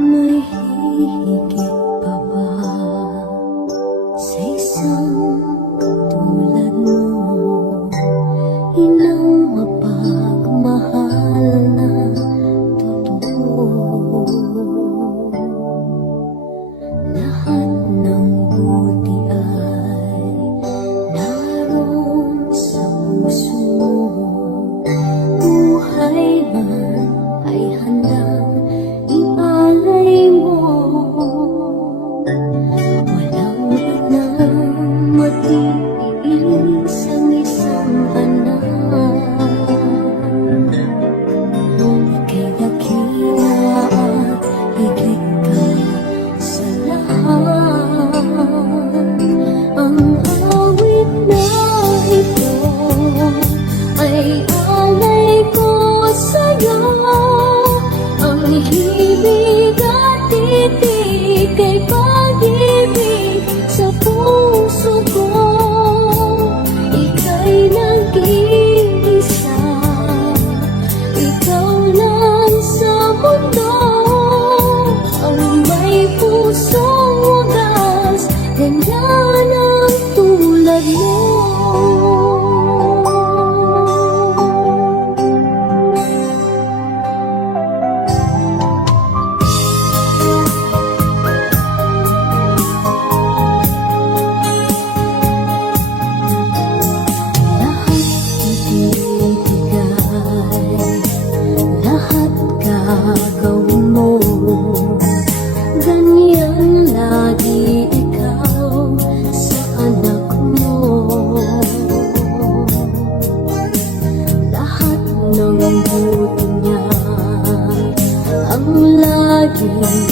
May hihigit pa ba sa isang tulad mo? Inang mapagmahal na totoo. Lahat ng buti ay naroon sa puso mo. Buhay man ay handang ialay mo. Walang inang matiis ang isang anak. Ika'y dakila at higit ka sa lahat. Ang awit na ito ay alay ko sa'yo. Ang hibig at titig ay pag-ibig sa puso ko. Ika'y nag-iisa, ikaw lang sa mundo. Ang may pusong wagas, ganyan ang tulad mo. Gagawin mo, ganyan lagi ikaw sa anak mo. Lahat ng buti niya ang laging